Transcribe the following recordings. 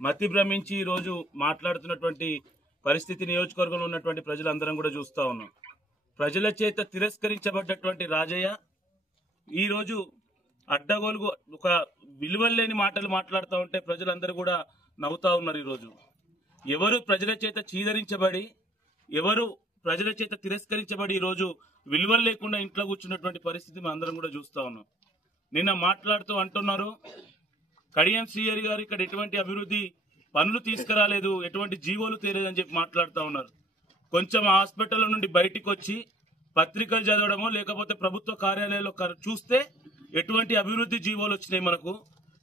మతి భ్రమించి ఈ రోజు మాట్లాడుతున్నటువంటి పరిస్థితి నియోజకవర్గంలో ఉన్నటువంటి ప్రజలందరం కూడా చూస్తా ఉన్నాం. ప్రజల చేత తిరస్కరించబడ్డటువంటి రాజయ్య ఈ రోజు అడ్డగోలుగు ఒక విలువలేని మాటలు మాట్లాడుతూ ఉంటే ప్రజలందరూ కూడా నవ్వుతా ఉన్నారు. ఈరోజు ఎవరు ప్రజల చేత చీదరించబడి, ఎవరు ప్రజల చేత తిరస్కరించబడి ఈరోజు విలువలు లేకుండా ఇంట్లో కూర్చున్నటువంటి పరిస్థితి మనం అందరం కూడా చూస్తా ఉన్నాం. నిన్న మాట్లాడుతూ అంటున్నారు, కడియం శ్రీహరి గారు ఇక్కడ ఎటువంటి అభివృద్ధి పనులు తీసుకురాలేదు, ఎటువంటి జీవోలు తేలేదని చెప్పి మాట్లాడుతూ ఉన్నారు. కొంచెం హాస్పిటల్ నుండి బయటికి వచ్చి పత్రికలు చదవడమో లేకపోతే ప్రభుత్వ కార్యాలయాల్లో చూస్తే ఎటువంటి అభివృద్ధి జీవోలు వచ్చినాయి, మనకు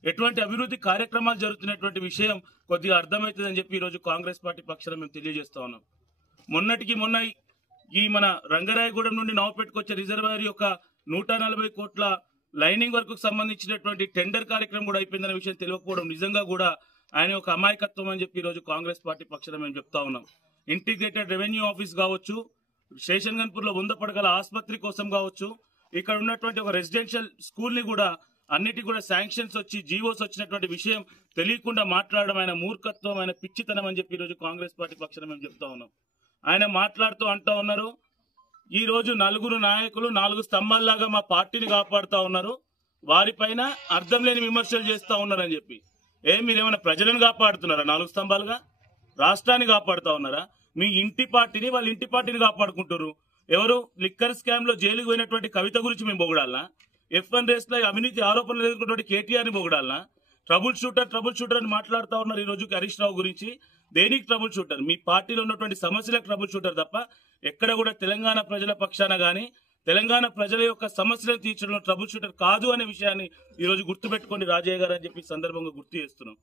ఎటువంటి అభివృద్ధి కార్యక్రమాలు జరుగుతున్నటువంటి విషయం కొద్దిగా అర్థమవుతుందని చెప్పి ఈరోజు కాంగ్రెస్ పార్టీ పక్షాన మేము తెలియజేస్తా ఉన్నాం. మొన్నటికి మొన్న ఈ మన రంగరాయగూడెం నుండి నవపేటకు వచ్చే రిజర్వాయర్ యొక్క 140 కోట్ల లైనింగ్ వర్క్ కు సంబంధించినటువంటి టెండర్ కార్యక్రమం కూడా అయిపోయిందనే విషయం తెలియకపోవడం నిజంగా కూడా ఆయన ఒక అమాయకత్వం అని చెప్పి ఈరోజు కాంగ్రెస్ పార్టీ పక్షాన మేము చెప్తా ఉన్నాం. ఇంటిగ్రేటెడ్ రెవెన్యూ ఆఫీస్ కావచ్చు, స్టేషన్ గన్పూర్ లో 100 పడకల ఆసుపత్రి కోసం కావచ్చు, ఇక్కడ ఉన్నటువంటి ఒక రెసిడెన్షియల్ స్కూల్ ని కూడా అన్నిటికీ కూడా శాంక్షన్స్ వచ్చి జీవోస్ వచ్చినటువంటి విషయం తెలియకుండా మాట్లాడడం ఆయన మూర్ఖత్వం, ఆయన పిచ్చితనం అని చెప్పి ఈరోజు కాంగ్రెస్ పార్టీ పక్షాన మేము చెప్తా ఉన్నాం. ఆయన మాట్లాడుతూ అంటా ఉన్నారు, ఈ రోజు 4 నాయకులు 4 స్తంభాల్లాగా మా పార్టీని కాపాడుతా ఉన్నారు, వారిపైన అర్థం లేని విమర్శలు చేస్తా ఉన్నారని చెప్పి. మీరేమైనా ప్రజలను కాపాడుతున్నారా? 4 స్తంభాలుగా రాష్ట్రాన్ని కాపాడుతా ఉన్నారా? మీ ఇంటి పార్టీని వాళ్ళ ఇంటి పార్టీని కాపాడుకుంటారు. ఎవరు లిక్కర్ స్కామ్ లో జైలుకు పోయినటువంటి కవిత గురించి మేము పొగడాలనా? F1 రేస్ లో అవినీతి ఆరోపణలు ఎదుర్కొన్నటువంటి కేటీఆర్ ని పొగడాలనా? ట్రబుల్ షూటర్ అని మాట్లాడుతా ఉన్నారు ఈ రోజు హరీష్ రావు గురించి. దేనికి ట్రబుల్ షూటర్? మీ పార్టీలో ఉన్నటువంటి సమస్యలకు ట్రబుల్ షూటర్ తప్ప ఎక్కడ కూడా తెలంగాణ ప్రజల పక్షాన గానీ తెలంగాణ ప్రజల యొక్క సమస్యలను తీర్చడంలో ట్రబుల్ షూటర్ కాదు అనే విషయాన్ని ఈ రోజు గుర్తుపెట్టుకోండి రాజయ్య గారు అని చెప్పి సందర్భంగా గుర్తు చేస్తున్నాం.